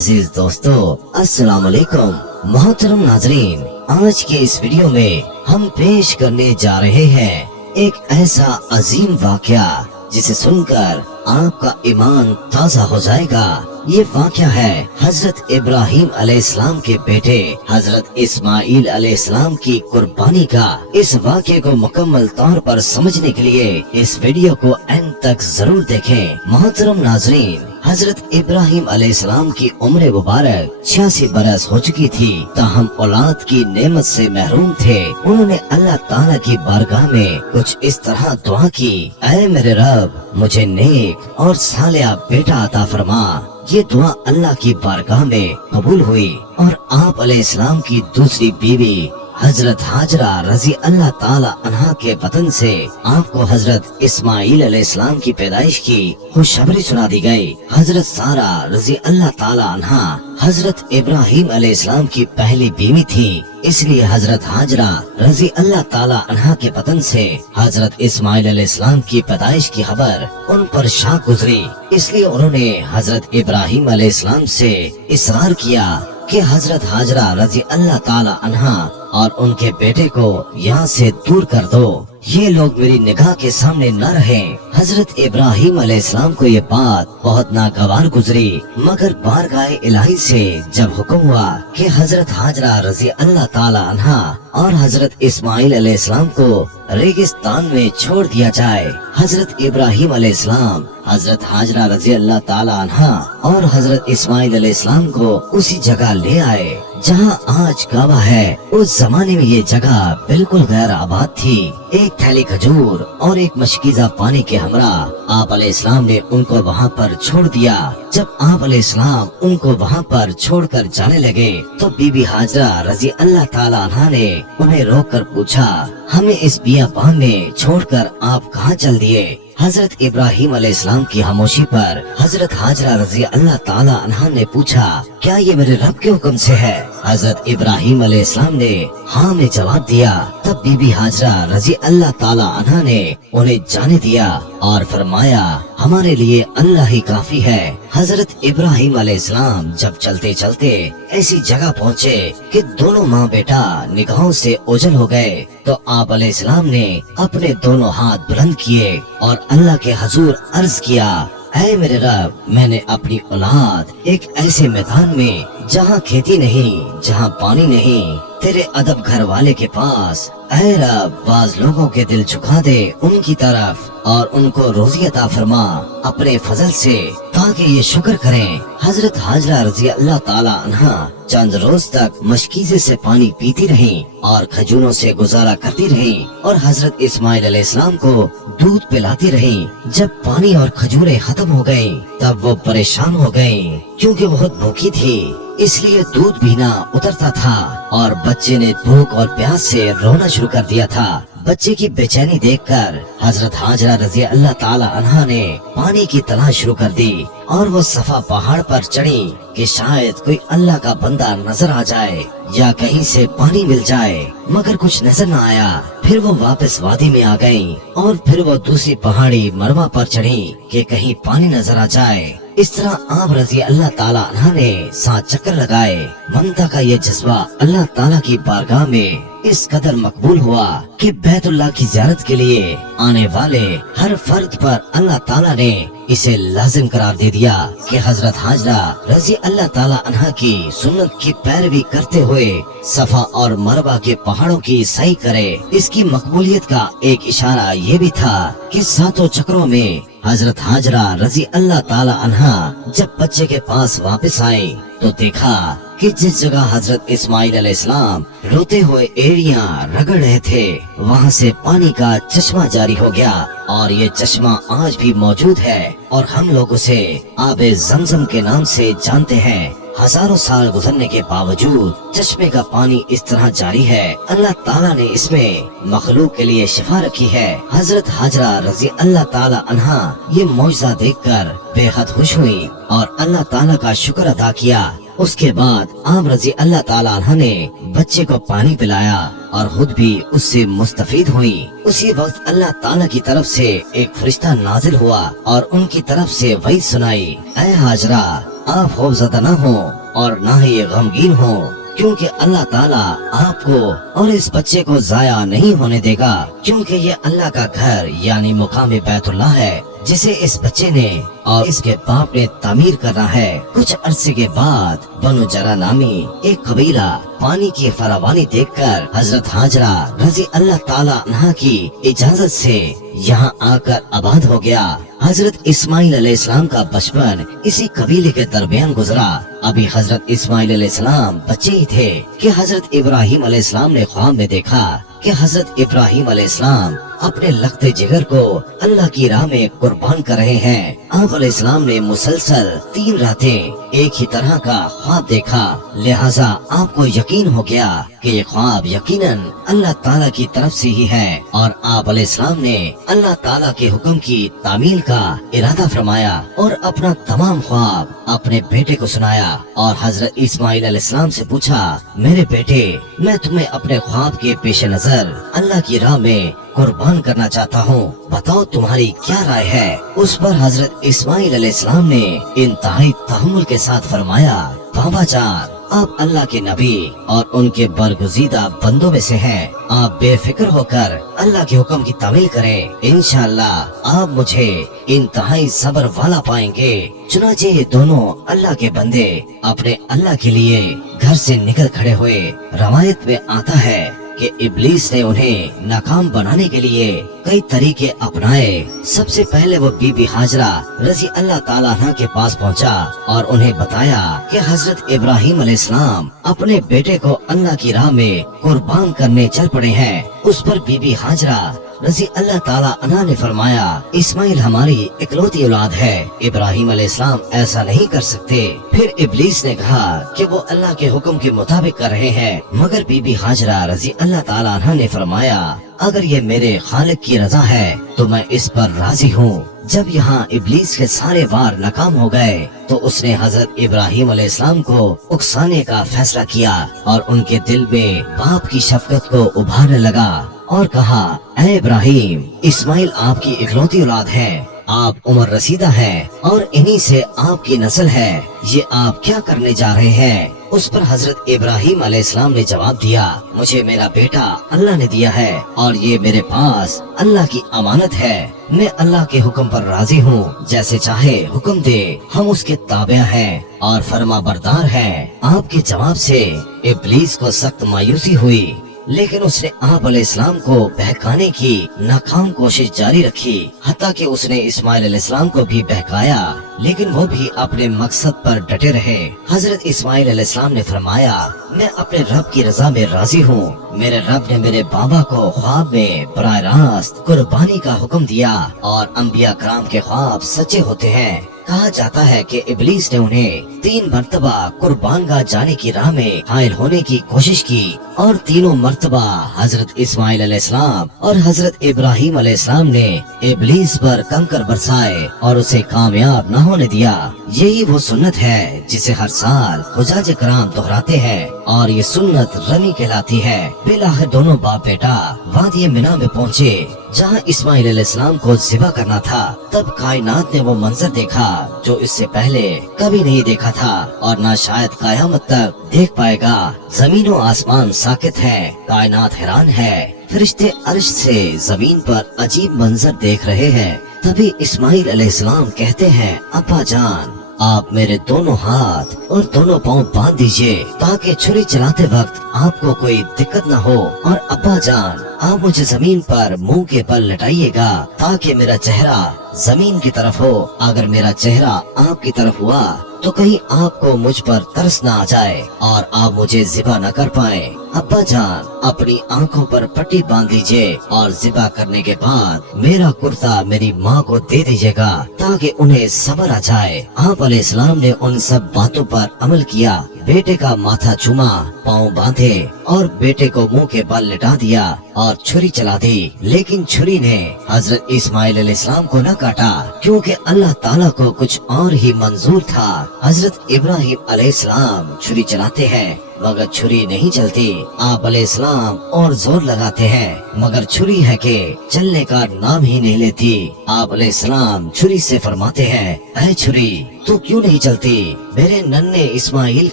अजीज दोस्तों, अस्सलाम वालेकुम। मोहतरम नाजरीन, आज के इस वीडियो में हम पेश करने जा रहे हैं एक ऐसा अजीम वाकया जिसे सुनकर आपका ईमान ताज़ा हो जाएगा। ये वाकया है हजरत इब्राहिम अलैहिस्सलाम के बेटे हजरत इस्माइल अलैहिस्सलाम की कुर्बानी का। इस वाकये को मुकम्मल तौर पर समझने के लिए इस वीडियो को एंड तक जरूर देखें। मोहतरम नाजरीन, हजरत इब्राहिम अलैहिस्सलाम की उम्र मुबारक 86 बरस हो चुकी थी, ताहम औलाद की नेमत से महरूम थे। उन्होंने अल्लाह ताला की बारगाह में कुछ इस तरह दुआ की, ऐ मेरे रब, मुझे नेक और सालिहा बेटा अता फरमा। ये दुआ अल्लाह की बारगाह में कबूल हुई और आप अलैहिस्सलाम की दूसरी बीवी हजरत हाजरा रजी अल्लाह ताला अन्हा के बतन से आपको हजरत इस्माइल अलैहिस्सलाम की पैदाइश की खुशखबरी सुना दी गई। हजरत सारा रजी अल्लाह ताला अन्हा हजरत इब्राहिम अलैहिस्सलाम की पहली बीवी थी, इसलिए हजरत हाजरा रजी अल्लाह ताला अन्हा के बतन से हजरत इस्माइल अलैहिस्सलाम की पैदाइश की खबर उन पर शाह गुजरी। इसलिए उन्होंने हजरत इब्राहिम अलैहिस्सलाम से इसरार किया कि हजरत हाजरा रजी अल्लाह ताला अन्हा और उनके बेटे को यहाँ से दूर कर दो, ये लोग मेरी निगाह के सामने न रहे। हजरत इब्राहिम अलैहिस्सलाम को ये बात बहुत नागवार गुजरी, मगर बारगाह इलाही से जब हुक्म हुआ कि हजरत हाजरा रजी अल्लाह ताला अन्हा और हजरत इस्माइल अलैहिस्सलाम को रेगिस्तान में छोड़ दिया जाए, हजरत इब्राहिम अलैहिस्सलाम हजरत हाजरा रजी अल्लाह ताला अन्हा और हजरत इस्माइल अलैहिस्सलाम को उसी जगह ले आए जहाँ आज काबा है। उस जमाने में ये जगह बिल्कुल गैर आबाद थी। एक थैली खजूर और एक मशकीज़ा पानी के हमरा आप अलैहिस्सलाम ने उनको वहाँ पर छोड़ दिया। जब आप अलैहिस्सलाम उनको वहाँ पर छोड़कर जाने लगे तो बीबी हाजरा रजी अल्लाह ताला अन्हा ने उन्हें रोक कर पूछा, हमें इस बियाबान में छोड़कर आप कहाँ चल दिए? हजरत इब्राहिम अलैहिस्सलाम की खामोशी पर हजरत हाजरा रजी अल्लाह ताला अन्हा ने पूछा, क्या ये मेरे रब के हुक्म से है? हजरत इब्राहिम अलैहिस्सलाम ने हाँ में जवाब दिया। तब बीबी हाजरा रजी अल्लाह ताला अन्हा ने उन्हें जाने दिया और फरमाया, हमारे लिए अल्लाह ही काफी है। हजरत इब्राहिम अलैहिस्सलाम जब चलते चलते ऐसी जगह पहुँचे कि दोनों माँ बेटा निगाहों से ओझल हो गए, तो आप अलैहिस्सलाम ने अपने दोनों हाथ बुलंद किए और अल्लाह के हजूर अर्ज किया, ऐ मेरे रब, मैंने अपनी औलाद एक ऐसे मैदान में जहाँ खेती नहीं, जहाँ पानी नहीं, तेरे अदब घर वाले के पास, ऐ रब, बाज लोगों के दिल झुका दे उनकी तरफ और उनको रोज़ी अता फरमा अपने फजल से, ताकि ये शुक्र करें। हजरत हाजरा रजी अल्लाह ताला अन्हा चंद रोज तक मशकीज़े से पानी पीती रहीं और खजूरों से गुजारा करती रहीं और हजरत इस्माइल अलैहिस्सलाम को दूध पिलाती रहीं। जब पानी और खजूरें खत्म हो गयी तब वो परेशान हो गयी, क्योंकि बहुत भूखी थी, इसलिए दूध भी ना उतरता था और बच्चे ने भूख और प्यास से रोना शुरू कर दिया था। बच्चे की बेचैनी देखकर हजरत हाजरा रजी अल्लाह ताला अन्हा ने पानी की तलाश शुरू कर दी और वो सफा पहाड़ पर चढ़ी कि शायद कोई अल्लाह का बंदा नजर आ जाए या कहीं से पानी मिल जाए, मगर कुछ नजर न आया। फिर वो वापस वादी में आ गयी और फिर वो दूसरी पहाड़ी मरवा पर चढ़ी कि कहीं पानी नजर आ जाए। इस तरह आप रजी अल्लाह ताला अन्हा ने 7 चक्कर लगाए। ममता का ये जज्बा अल्लाह ताला की बारगाह में इस कदर मकबूल हुआ कि बैतुल्लाह की ज़ियारत के लिए आने वाले हर फर्द पर अल्लाह ताला ने इसे लाजिम करार दे दिया कि हजरत हाजरा रजी अल्लाह ताला अन्हा की सुन्नत की पैरवी करते हुए सफा और मरवा के पहाड़ों की सही करे। इसकी मकबूलियत का एक इशारा ये भी था कि 7 चक्रों में हजरत हाजरा रजी अल्लाह ताला अन्हा जब बच्चे के पास वापस आए तो देखा कि जिस जगह हजरत इस्माइल अलैहिस्सलाम रोते हुए एड़ियां रगड़ रहे थे, वहाँ से पानी का चश्मा जारी हो गया और ये चश्मा आज भी मौजूद है और हम लोग उसे आबे ज़मज़म के नाम से जानते हैं। हजारों साल गुजरने के बावजूद चश्मे का पानी इस तरह जारी है। अल्लाह ताला ने इसमें मखलूक के लिए शिफा रखी है। हजरत हाजरा रजी अल्लाह ताला अन्हा ये मौजज़ा देखकर बेहद खुश हुई और अल्लाह ताला का शुक्र अदा किया। उसके बाद आप रजी अल्लाह ताला अन्हा ने बच्चे को पानी पिलाया और खुद भी उससे मुस्तफीद हुई। उसी वक्त अल्लाह ताला की तरफ से एक फरिश्ता नाजिल हुआ और उनकी तरफ से वही सुनाई, ऐ हाजरा, आप खौफज़दा न हो और ना ही गमगीन हो, क्योंकि अल्लाह ताला आपको और इस बच्चे को जाया नहीं होने देगा, क्योंकि ये अल्लाह का घर यानी मुकाम बैतुल्लाह है, जिसे इस बच्चे ने और इसके बाप ने तामीर करना है। कुछ अरसे के बाद बनु जरा नामी एक कबीला पानी की फरावानी देखकर हजरत हाजरा रजी अल्लाह ताला अन्हा की इजाजत से यहाँ आकर आबाद हो गया। हजरत इस्माइल अलैहिस्सलाम का बचपन इसी कबीले के दरमियान गुजरा। अभी हजरत इस्माइल अलैहिस्सलाम बच्चे ही थे कि हजरत इब्राहिम अलैहिस्सलाम ने ख्वाब में देखा कि हजरत इब्राहिम अलैहिस्सलाम अपने लगते जिगर को अल्लाह की राह में कुर्बान कर रहे हैं। आप अलैहिस्सलाम ने मुसलसल 3 रातें एक ही तरह का ख्वाब देखा, लिहाजा आपको यकीन हो गया कि ये ख्वाब यकीनन अल्लाह ताला की तरफ से ही है और आप अलैहिस्सलाम ने अल्लाह ताला के हुक्म की तामील का इरादा फरमाया और अपना तमाम ख्वाब अपने बेटे को सुनाया और हजरत इस्माइल अलैहिस्सलाम से पूछा, मेरे बेटे, मैं तुम्हें अपने ख्वाब के पेश नजर अल्लाह की राह में कुर्बान करना चाहता हूँ, बताओ तुम्हारी क्या राय है। उस पर हजरत इस्माइल अलैहिस्सलाम ने इंतहाई तहम्मुल के साथ फरमाया, बाबा जान, आप अल्लाह के नबी और उनके बरगुज़ीदा बंदों में से हैं। आप बेफिक्र होकर अल्लाह के हुक्म की तामील करें, इंशाअल्लाह आप मुझे इंतहाई सब्र वाला पाएंगे। चुनांचे ये दोनों अल्लाह के बंदे अपने अल्लाह के लिए घर से निकल खड़े हुए। रवायत में आता है कि इब्लीस ने उन्हें नाकाम बनाने के लिए कई तरीके अपनाए। सबसे पहले वो बीबी हाजरा रजी अल्लाह ताला अन्हा के पास पहुंचा और उन्हें बताया कि हजरत इब्राहिम अलैहिस्सलाम अपने बेटे को अल्लाह की राह में कुर्बान करने चल पड़े हैं। उस पर बीबी हाजरा रजी अल्लाह ताला अन्हा ने फरमाया, इस्माइल हमारी इकलौती औलाद है, इब्राहिम अलैहिस्सलाम ऐसा नहीं कर सकते। फिर इब्लीस ने कहा कि वो अल्लाह के हुक्म के मुताबिक कर रहे हैं, मगर बीबी हाजरा रजी अल्लाह ताला अन्हा ने फरमाया, अगर ये मेरे खालिक की रजा है तो मैं इस पर राजी हूँ। जब यहाँ इब्लीस के सारे वार नाकाम हो गए तो उसने हजरत इब्राहिम अलैहिस्सलाम को उकसाने का फैसला किया और उनके दिल में बाप की शफकत को उभारने लगा और कहा, ऐ इब्राहिम, इस्माइल आपकी इकलौती औलाद है, आप उम्र रसीदा हैं और इन्हीं से आपकी नस्ल है, ये आप क्या करने जा रहे हैं। उस पर हजरत इब्राहिम अलैहिस्सलाम ने जवाब दिया, मुझे मेरा बेटा अल्लाह ने दिया है और ये मेरे पास अल्लाह की अमानत है, मैं अल्लाह के हुक्म पर राजी हूँ, जैसे चाहे हुक्म दे, हम उसके ताबिया हैं और फरमा बरदार हैं। आपके जवाब से इब्लीस को सख्त मायूसी हुई, लेकिन उसने आप अलैहिस्सलाम को बहकाने की नाकाम कोशिश जारी रखी, हत्ता कि उसने इस्माइल अलैहिस्सलाम को भी बहकाया, लेकिन वो भी अपने मकसद पर डटे रहे। हजरत इस्माइल अलैहिस्सलाम ने फरमाया, मैं अपने रब की रजा में राजी हूँ। मेरे रब ने मेरे बाबा को ख्वाब में बराह रास्त कुर्बानी का हुक्म दिया और अंबिया कराम के ख्वाब सच्चे होते हैं। कहा जाता है कि इब्लीस ने उन्हें 3 मर्तबा कुर्बानगाह जाने की राह में हायल होने की कोशिश की और तीनों मर्तबा हजरत इस्माइल अलैहिस्सलाम और हजरत इब्राहिम अलैहिस्सलाम ने इब्लीस पर कंकर बरसाए और उसे कामयाब न होने दिया। यही वो सुन्नत है जिसे हर साल हुज्जाज कराम दोहराते हैं और ये सुन्नत रमी कहलाती है। बिलाखिर दोनों बाप बेटा वादी मिना में पहुँचे जहाँ इस्माइल अलैहिस्सलाम को ज़िबा करना था। तब कायनात ने वो मंजर देखा जो इससे पहले कभी नहीं देखा था और ना शायद कयामत तक देख पाएगा। जमीन और आसमान साकित है, कायनात हैरान है, फरिश्ते अर्श से जमीन पर अजीब मंजर देख रहे हैं। तभी इस्माइल अलैहिस्सलाम कहते हैं, अब्बा जान, आप मेरे दोनों हाथ और दोनों पाँव बांध दीजिए ताकि छुरी चलाते वक्त आपको कोई दिक्कत न हो, और अब्बा जान, आप मुझे जमीन पर मुंह के बल लटाइएगा ताकि मेरा चेहरा जमीन की तरफ हो। अगर मेरा चेहरा आपकी तरफ हुआ तो कहीं आपको मुझ पर तरस न आ जाए और आप मुझे ज़िबा न कर पाए। अब्बा जान, अपनी आंखों पर पट्टी बांध दीजिए और ज़िबा करने के बाद मेरा कुर्ता मेरी माँ को दे दीजिएगा ताकि उन्हें सब्र आ जाए। आप अलैहिस्सलाम ने उन सब बातों पर अमल किया। बेटे का माथा चूमा, पाँव बांधे और बेटे को मुंह के बल लिटा दिया اور چھری چلا دی، لیکن چھری نے حضرت اسماعیل علیہ السلام کو نہ کاٹا، کیونکہ اللہ تعالیٰ کو کچھ اور ہی منظور تھا۔ حضرت ابراہیم علیہ السلام چھری چلاتے ہیں مگر چھری نہیں چلتی، آپ علیہ السلام اور زور لگاتے ہیں مگر چھری ہے کہ چلنے کا نام ہی نہیں لیتی۔ آپ علیہ السلام چھری سے فرماتے ہیں، اے چھری تو کیوں نہیں چلتی؟ میرے ننھے اسماعیل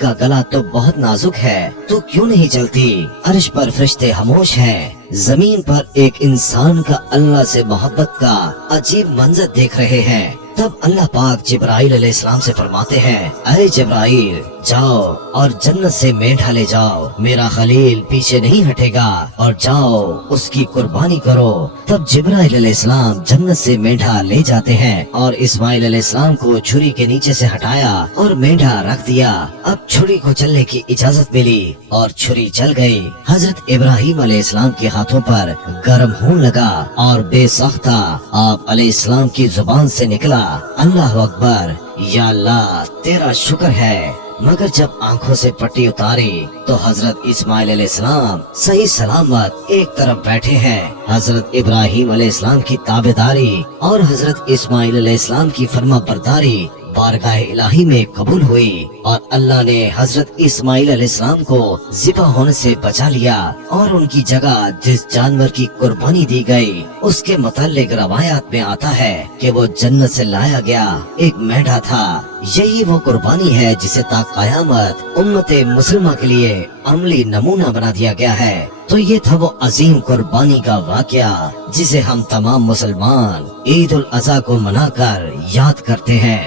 کا گلا تو بہت نازک ہے، تو کیوں نہیں چلتی؟ عرش پر فرشتے خاموش ہیں، زمین پر ایک انسان کا اللہ سے محبت کا عجیب منظر دیکھ رہے ہیں۔ تب اللہ پاک جبرائیل علیہ السلام سے فرماتے ہیں، اے جبرائیل جاؤ اور جنت سے مینڈھا لے جاؤ، میرا خلیل پیچھے نہیں ہٹے گا، اور جاؤ اس کی قربانی کرو۔ تب جبرائیل علیہ السلام جنت سے مینڈھا لے جاتے ہیں اور اسماعیل علیہ السلام کو چھری کے نیچے سے ہٹایا اور مینڈھا رکھ دیا۔ اب چھری کو چلنے کی اجازت ملی اور چھری چل گئی۔ حضرت ابراہیم علیہ السلام کے ہاتھوں پر گرم خون لگا اور بے ساختہ آپ علیہ السلام کی زبان سے نکلا، اللہ اکبر، یا اللہ تیرا شکر ہے۔ مگر جب آنکھوں سے پٹی اتاری تو حضرت اسماعیل علیہ السلام صحیح سلامت ایک طرف بیٹھے ہیں۔ حضرت ابراہیم علیہ السلام کی تابعداری اور حضرت اسماعیل علیہ السلام کی فرما برداری بارگاہ الہی میں قبول ہوئی، اور اللہ نے حضرت اسماعیل علیہ السلام کو ذبح ہونے سے بچا لیا، اور ان کی جگہ جس جانور کی قربانی دی گئی اس کے متعلق روایات میں آتا ہے کہ وہ جنت سے لایا گیا ایک مینڈھا تھا۔ یہی وہ قربانی ہے جسے تا قیامت امت مسلمہ کے لیے عملی نمونہ بنا دیا گیا ہے۔ تو یہ تھا وہ عظیم قربانی کا واقعہ جسے ہم تمام مسلمان عید الاضحیٰ کو منا کر یاد کرتے ہیں۔